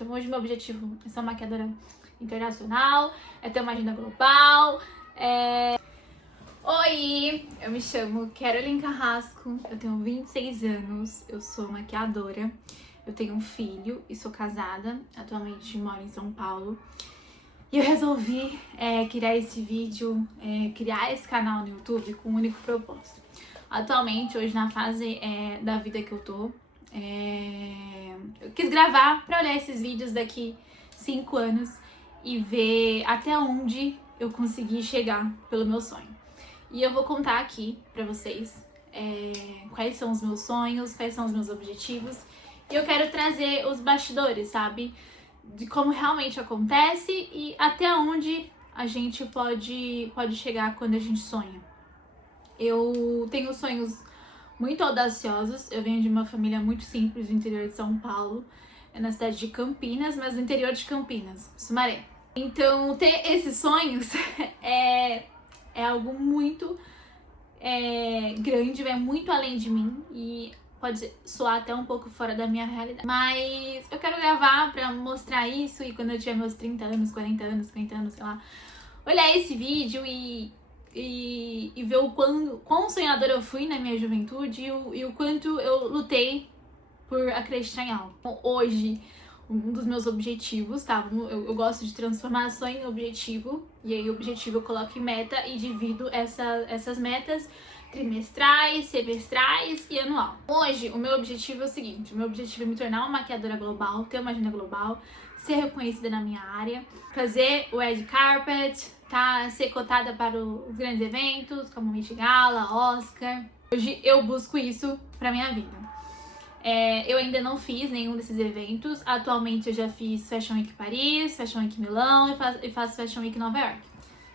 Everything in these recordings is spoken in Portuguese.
Então hoje meu objetivo é ser uma maquiadora internacional, é ter uma agenda global. Oi, eu me chamo Caroline Carrasco, eu tenho 26 anos, eu sou maquiadora, eu tenho um filho e sou casada, atualmente moro em São Paulo. E eu resolvi criar esse vídeo, criar esse canal no YouTube com um único propósito. Atualmente, hoje na fase da vida que eu tô, eu quis gravar pra olhar esses vídeos daqui 5 anos e ver até onde eu consegui chegar pelo meu sonho. E eu vou contar aqui pra vocês quais são os meus sonhos, quais são os meus objetivos. E eu quero trazer os bastidores, sabe? De como realmente acontece e até onde a gente pode chegar quando a gente sonha. Eu tenho sonhos muito audaciosos. Eu venho de uma família muito simples do interior de São Paulo, na cidade de Campinas, mas no interior de Campinas, Sumaré. Então, ter esses sonhos é algo muito grande, vai muito além de mim e pode soar até um pouco fora da minha realidade. Mas eu quero gravar pra mostrar isso e quando eu tiver meus 30 anos, 40 anos, 50 anos, sei lá, olhar esse vídeo e ver o quão sonhadora eu fui na minha juventude e o quanto eu lutei por acreditar em algo. Então, hoje, um dos meus objetivos, tá? Eu gosto de transformar sonho em objetivo, e aí o objetivo eu coloco em meta e divido essas metas trimestrais, semestrais e anual. Hoje, o meu objetivo é o seguinte: o meu objetivo é me tornar uma maquiadora global, ter uma agenda global, ser reconhecida na minha área, fazer o red carpet, tá? Ser cotada para os grandes eventos, como Met Gala, Oscar. Hoje eu busco isso pra minha vida. Eu ainda não fiz nenhum desses eventos. Atualmente eu já fiz Fashion Week Paris, Fashion Week Milão e faço Fashion Week Nova York.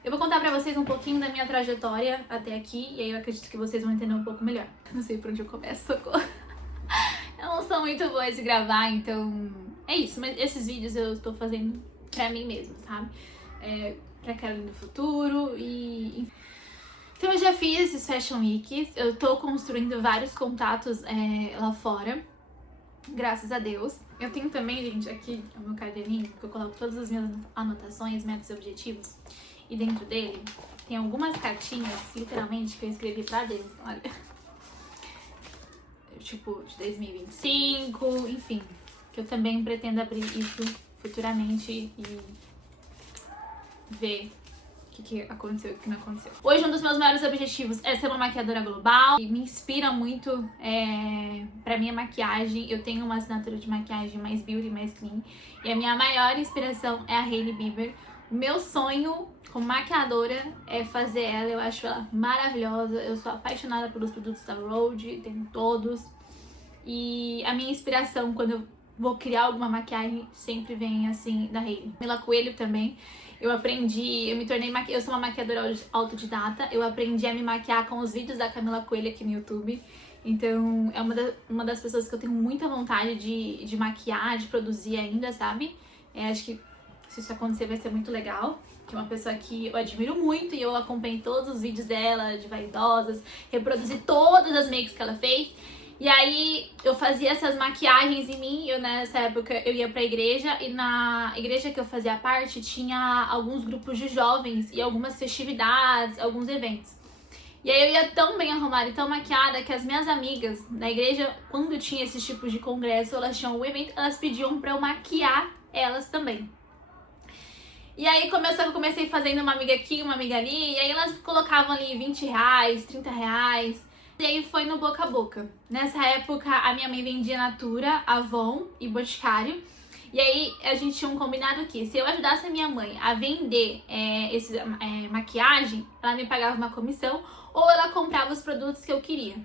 Eu vou contar pra vocês um pouquinho da minha trajetória até aqui e aí eu acredito que vocês vão entender um pouco melhor. Não sei por onde eu começo, socorro. Eu não sou muito boa de gravar, então é isso. Mas esses vídeos eu estou fazendo pra mim mesma, sabe? Pra Caroline do futuro e... Então eu já fiz esses Fashion Weeks, eu tô construindo vários contatos lá fora, graças a Deus. Eu tenho também, gente, aqui o meu caderninho, que eu coloco todas as minhas anotações, metas e objetivos. E dentro dele tem algumas cartinhas, literalmente, que eu escrevi pra Deus, olha. Tipo, de 2025, enfim. Que eu também pretendo abrir isso futuramente e ver o que aconteceu e o que não aconteceu. Hoje um dos meus maiores objetivos é ser uma maquiadora global e me inspira muito pra minha maquiagem. Eu tenho uma assinatura de maquiagem mais beauty, mais clean, e a minha maior inspiração é a Hailey Bieber. O meu sonho como maquiadora é fazer ela, eu acho ela maravilhosa, eu sou apaixonada pelos produtos da Rhode, tenho todos. E a minha inspiração quando eu vou criar alguma maquiagem sempre vem assim da Hailey. Camila Coelho também. Eu sou uma maquiadora autodidata, eu aprendi a me maquiar com os vídeos da Camila Coelho aqui no YouTube. Então é uma das pessoas que eu tenho muita vontade de maquiar, de produzir ainda, sabe? Acho que se isso acontecer vai ser muito legal. Que é uma pessoa que eu admiro muito e eu acompanhei todos os vídeos dela, de vaidosas, reproduzi todas as makes que ela fez. E aí eu fazia essas maquiagens em mim, nessa época eu ia pra igreja e na igreja que eu fazia parte tinha alguns grupos de jovens e algumas festividades, alguns eventos. E aí eu ia tão bem arrumada e tão maquiada que as minhas amigas na igreja, quando tinha esses tipos de congresso, elas tinham um evento, elas pediam pra eu maquiar elas também. E aí eu comecei fazendo uma amiga aqui, uma amiga ali, e aí elas colocavam ali 20 reais, 30 reais. E aí foi no boca a boca. Nessa época a minha mãe vendia Natura, Avon e Boticário. E aí a gente tinha um combinado que se eu ajudasse a minha mãe a vender maquiagem, ela me pagava uma comissão ou ela comprava os produtos que eu queria.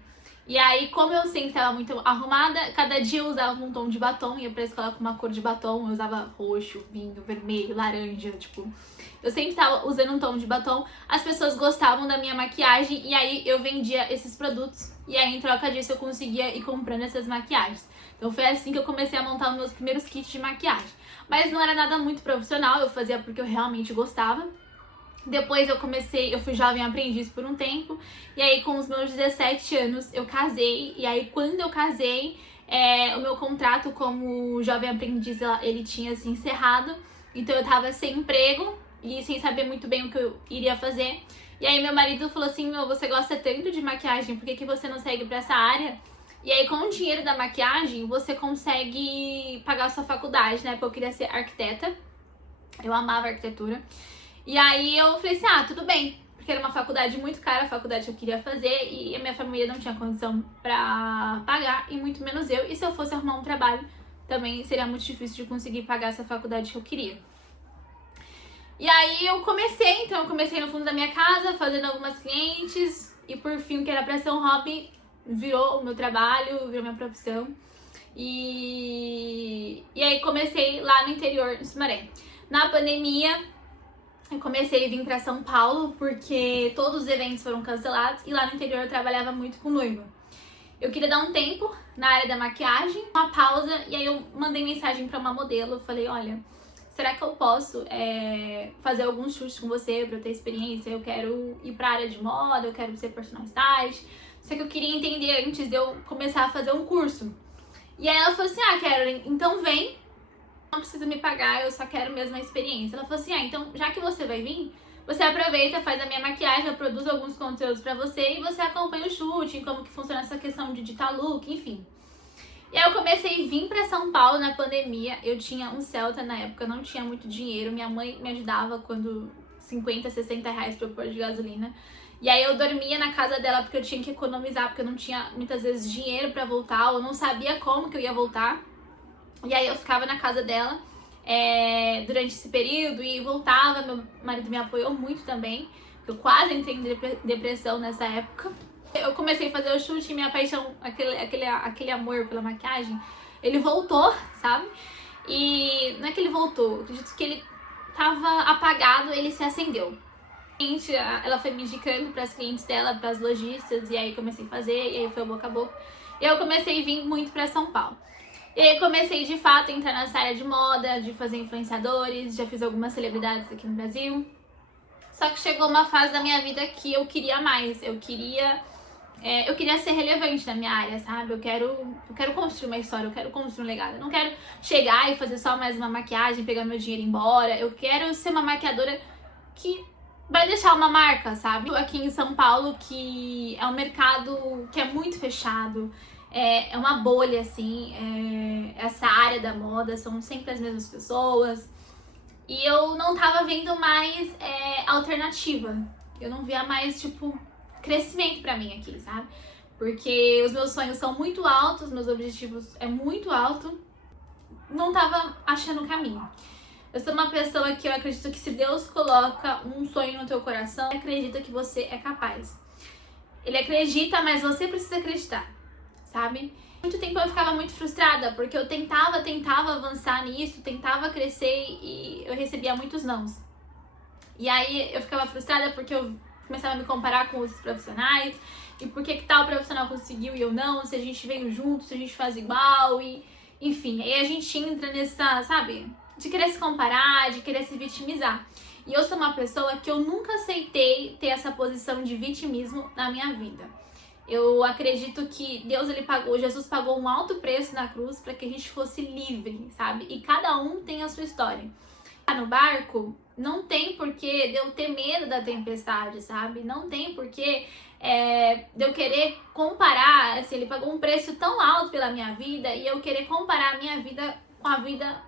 E aí, como eu sempre estava muito arrumada, cada dia eu usava um tom de batom, ia pra escola com uma cor de batom, eu usava roxo, vinho, vermelho, laranja, tipo... Eu sempre tava usando um tom de batom, as pessoas gostavam da minha maquiagem e aí eu vendia esses produtos e aí em troca disso eu conseguia ir comprando essas maquiagens. Então foi assim que eu comecei a montar os meus primeiros kits de maquiagem. Mas não era nada muito profissional, eu fazia porque eu realmente gostava. Depois eu fui jovem aprendiz por um tempo, e aí com os meus 17 anos eu casei, e aí quando eu casei, o meu contrato como jovem aprendiz, ele tinha se encerrado. Então eu tava sem emprego e sem saber muito bem o que eu iria fazer. E aí meu marido falou assim, meu, você gosta tanto de maquiagem, por que que você não segue pra essa área? E aí com o dinheiro da maquiagem, você consegue pagar a sua faculdade, né? Porque eu queria ser arquiteta, eu amava arquitetura. E aí eu falei assim, ah, tudo bem, porque era uma faculdade muito cara, a faculdade que eu queria fazer, e a minha família não tinha condição pra pagar, e muito menos eu. E se eu fosse arrumar um trabalho, também seria muito difícil de conseguir pagar essa faculdade que eu queria. E aí eu comecei no fundo da minha casa, fazendo algumas clientes, e por fim, o que era pra ser um hobby, virou o meu trabalho, virou minha profissão. E aí comecei lá no interior, em Sumaré. Na pandemia, eu comecei a vir pra São Paulo, porque todos os eventos foram cancelados, e lá no interior eu trabalhava muito com noiva. Eu queria dar um tempo na área da maquiagem, uma pausa, e aí eu mandei mensagem pra uma modelo, eu falei, olha, será que eu posso fazer alguns chutes com você pra eu ter experiência? Eu quero ir pra área de moda, eu quero ser personal stylist, só que eu queria entender antes de eu começar a fazer um curso. E aí ela falou assim, ah, Carolyn, então vem, não precisa me pagar, eu só quero mesmo a experiência. Ela falou assim, ah, então já que você vai vir, você aproveita, faz a minha maquiagem, eu produzo alguns conteúdos pra você e você acompanha o shooting, como que funciona essa questão de editar look, enfim. E aí eu comecei a vir pra São Paulo na pandemia, eu tinha um Celta na época, não tinha muito dinheiro, minha mãe me ajudava quando 50, 60 reais pra eu pôr de gasolina. E aí eu dormia na casa dela porque eu tinha que economizar, porque eu não tinha muitas vezes dinheiro pra voltar, eu não sabia como que eu ia voltar. E aí eu ficava na casa dela durante esse período e voltava, meu marido me apoiou muito também, eu quase entrei em depressão nessa época. Eu comecei a fazer o chute e minha paixão, aquele amor pela maquiagem, ele voltou, sabe? E não é que ele voltou, eu acredito que ele tava apagado, ele se acendeu. Ela foi me indicando para as clientes dela, para as lojistas, e aí comecei a fazer, e aí foi boca a boca. E eu comecei a vir muito para São Paulo. E aí comecei de fato a entrar nessa área de moda, de fazer influenciadores, já fiz algumas celebridades aqui no Brasil. Só que chegou uma fase da minha vida que eu queria mais, eu queria ser relevante na minha área, sabe? Eu quero construir uma história, eu quero construir um legado. Eu não quero chegar e fazer só mais uma maquiagem, pegar meu dinheiro e ir embora. Eu quero ser uma maquiadora que vai deixar uma marca, sabe? Aqui em São Paulo, que é um mercado que é muito fechado, é uma bolha, assim, essa área da moda, são sempre as mesmas pessoas. E eu não tava vendo mais alternativa. Eu não via mais, tipo, crescimento pra mim aqui, sabe? Porque os meus sonhos são muito altos, meus objetivos é muito alto. Não tava achando o caminho. Eu sou uma pessoa que eu acredito que se Deus coloca um sonho no teu coração, ele acredita que você é capaz. Ele acredita, mas você precisa acreditar, sabe? Muito tempo eu ficava muito frustrada, porque eu tentava avançar nisso, tentava crescer e eu recebia muitos nãos. E aí eu ficava frustrada porque eu começava a me comparar com outros profissionais, e por que tal profissional conseguiu e eu não, se a gente veio junto, se a gente faz igual, e enfim, aí a gente entra nessa, sabe, de querer se comparar, de querer se vitimizar. E eu sou uma pessoa que eu nunca aceitei ter essa posição de vitimismo na minha vida. Eu acredito que Jesus pagou um alto preço na cruz para que a gente fosse livre, sabe? E cada um tem a sua história. No barco, não tem porquê de eu ter medo da tempestade, sabe? Não tem porquê de eu querer comparar, assim, ele pagou um preço tão alto pela minha vida e eu querer comparar a minha vida com a vida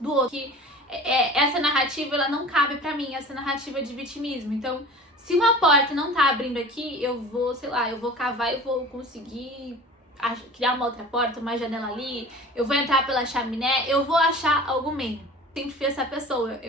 do outro. Que essa narrativa, ela não cabe pra mim, essa narrativa de vitimismo. Então, se uma porta não tá abrindo aqui, eu vou, sei lá, eu vou cavar e vou conseguir criar uma outra porta, uma janela ali, eu vou entrar pela chaminé, eu vou achar algum meio. Sempre fui essa pessoa.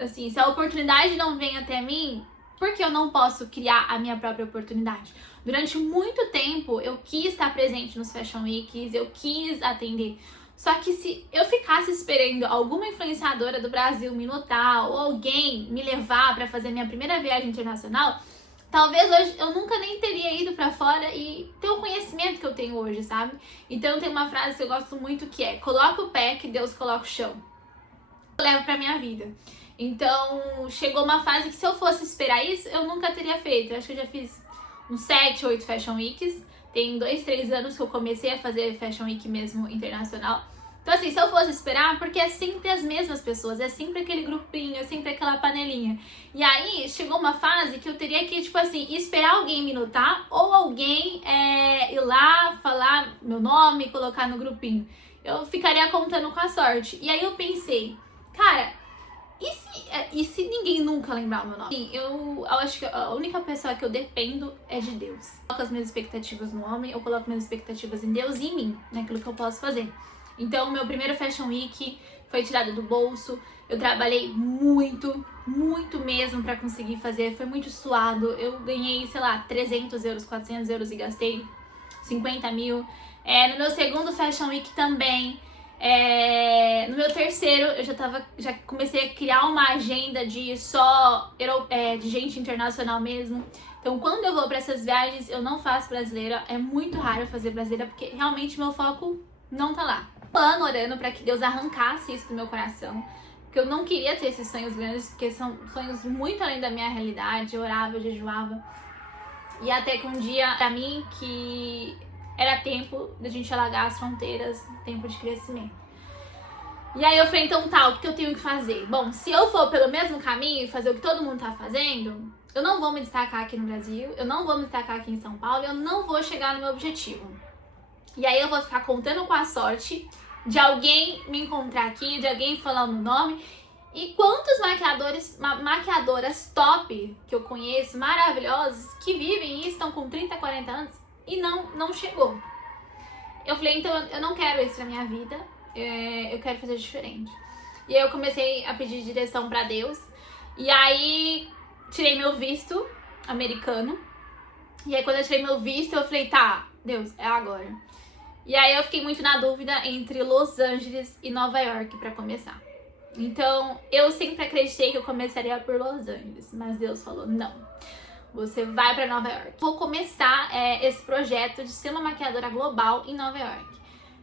Assim, se a oportunidade não vem até mim, por que eu não posso criar a minha própria oportunidade? Durante muito tempo, eu quis estar presente nos Fashion Weeks, eu quis atender. Só que se eu ficasse esperando alguma influenciadora do Brasil me notar ou alguém me levar para fazer minha primeira viagem internacional, talvez hoje eu nunca nem teria ido pra fora e ter o conhecimento que eu tenho hoje, sabe? Então tem uma frase que eu gosto muito que é: coloca o pé que Deus coloca o chão. Eu levo pra minha vida. Então chegou uma fase que se eu fosse esperar isso, eu nunca teria feito. Eu acho que eu já fiz uns 7, 8 Fashion Weeks, Tem 2, 3 anos que eu comecei a fazer Fashion Week mesmo internacional. Então assim, se eu fosse esperar, porque é sempre as mesmas pessoas, é sempre aquele grupinho, é sempre aquela panelinha. E aí, chegou uma fase que eu teria que, tipo assim, esperar alguém me notar ou alguém ir lá, falar meu nome, colocar no grupinho. Eu ficaria contando com a sorte. E aí eu pensei, cara, e se ninguém nunca lembrar o meu nome? Sim, eu acho que a única pessoa que eu dependo é de Deus. Eu coloco as minhas expectativas no homem, eu coloco minhas expectativas em Deus e em mim, naquilo que eu posso fazer. Então, meu primeiro Fashion Week foi tirado do bolso. Eu trabalhei muito, muito mesmo pra conseguir fazer. Foi muito suado. Eu ganhei, sei lá, 300 euros, 400 euros e gastei 50 mil. No meu segundo Fashion Week também. No meu terceiro, eu já comecei a criar uma agenda de de gente internacional mesmo. Então, quando eu vou pra essas viagens, eu não faço brasileira. É muito raro fazer brasileira, porque realmente meu foco não tá lá. Ano orando pra que Deus arrancasse isso do meu coração, porque eu não queria ter esses sonhos grandes, porque são sonhos muito além da minha realidade. Eu orava, eu jejuava, e até que um dia, pra mim, que era tempo da gente alargar as fronteiras, tempo de crescimento. E aí eu falei, então tá, o que eu tenho que fazer? Bom, se eu for pelo mesmo caminho e fazer o que todo mundo tá fazendo, eu não vou me destacar aqui no Brasil, eu não vou me destacar aqui em São Paulo, eu não vou chegar no meu objetivo. E aí eu vou ficar contando com a sorte de alguém me encontrar aqui, de alguém falar o meu nome. E quantos maquiadoras top que eu conheço, maravilhosos, que vivem e estão com 30, 40 anos e não chegou. Eu falei, então eu não quero isso pra minha vida, eu quero fazer diferente. E aí eu comecei a pedir direção pra Deus. E aí tirei meu visto americano. E aí quando eu tirei meu visto, eu falei, tá, Deus, é agora. E aí eu fiquei muito na dúvida entre Los Angeles e Nova York pra começar. Então, eu sempre acreditei que eu começaria por Los Angeles, mas Deus falou, não, você vai pra Nova York. Vou começar esse projeto de ser uma maquiadora global em Nova York.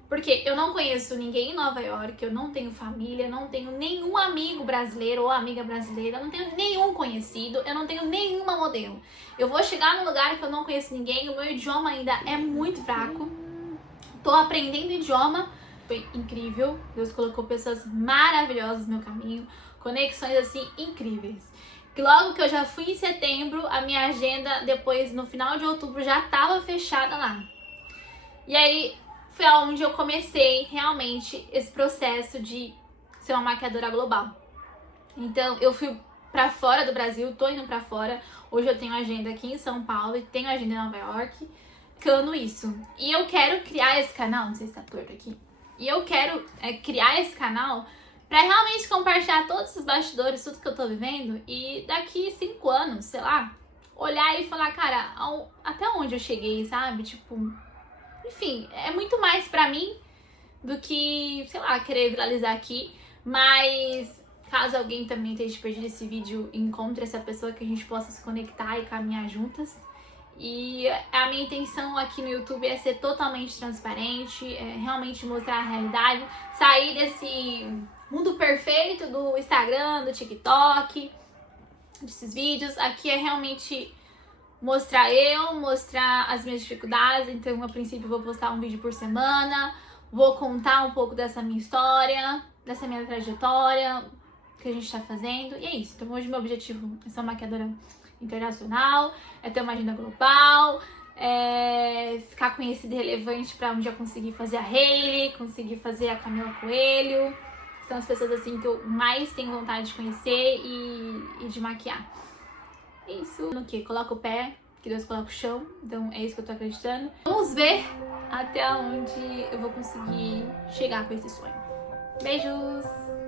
Porque eu não conheço ninguém em Nova York, eu não tenho família, não tenho nenhum amigo brasileiro ou amiga brasileira, eu não tenho nenhum conhecido, eu não tenho nenhuma modelo. Eu vou chegar num lugar que eu não conheço ninguém, o meu idioma ainda é muito fraco. Tô aprendendo idioma, foi incrível. Deus colocou pessoas maravilhosas no meu caminho, conexões assim incríveis. Que logo que eu já fui em setembro, a minha agenda depois no final de outubro já tava fechada lá. E aí foi onde eu comecei realmente esse processo de ser uma maquiadora global. Então eu fui pra fora do Brasil, tô indo pra fora. Hoje eu tenho agenda aqui em São Paulo e tenho agenda em Nova York. Isso. E eu quero criar esse canal, não sei se tá torto aqui. E eu quero criar esse canal pra realmente compartilhar todos os bastidores, tudo que eu tô vivendo. E daqui 5 anos, sei lá, olhar e falar, cara, até onde eu cheguei, sabe? Tipo, enfim, é muito mais pra mim do que, sei lá, querer viralizar aqui. Mas caso alguém também esteja perdido esse vídeo, encontre essa pessoa que a gente possa se conectar e caminhar juntas. E a minha intenção aqui no YouTube é ser totalmente transparente, realmente mostrar a realidade, sair desse mundo perfeito do Instagram, do TikTok, desses vídeos. Aqui é realmente mostrar as minhas dificuldades. Então, a princípio, eu vou postar um vídeo por semana, vou contar um pouco dessa minha história, dessa minha trajetória, que a gente tá fazendo. E é isso. Então, hoje meu objetivo é ser uma maquiadora internacional, é ter uma agenda global, ficar conhecida e relevante pra um dia conseguir fazer a Hailey, conseguir fazer a Camila Coelho. São as pessoas assim que eu mais tenho vontade de conhecer e de maquiar. É isso. No que? Coloca o pé, que Deus coloca o chão. Então é isso que eu tô acreditando. Vamos ver até onde eu vou conseguir chegar com esse sonho. Beijos!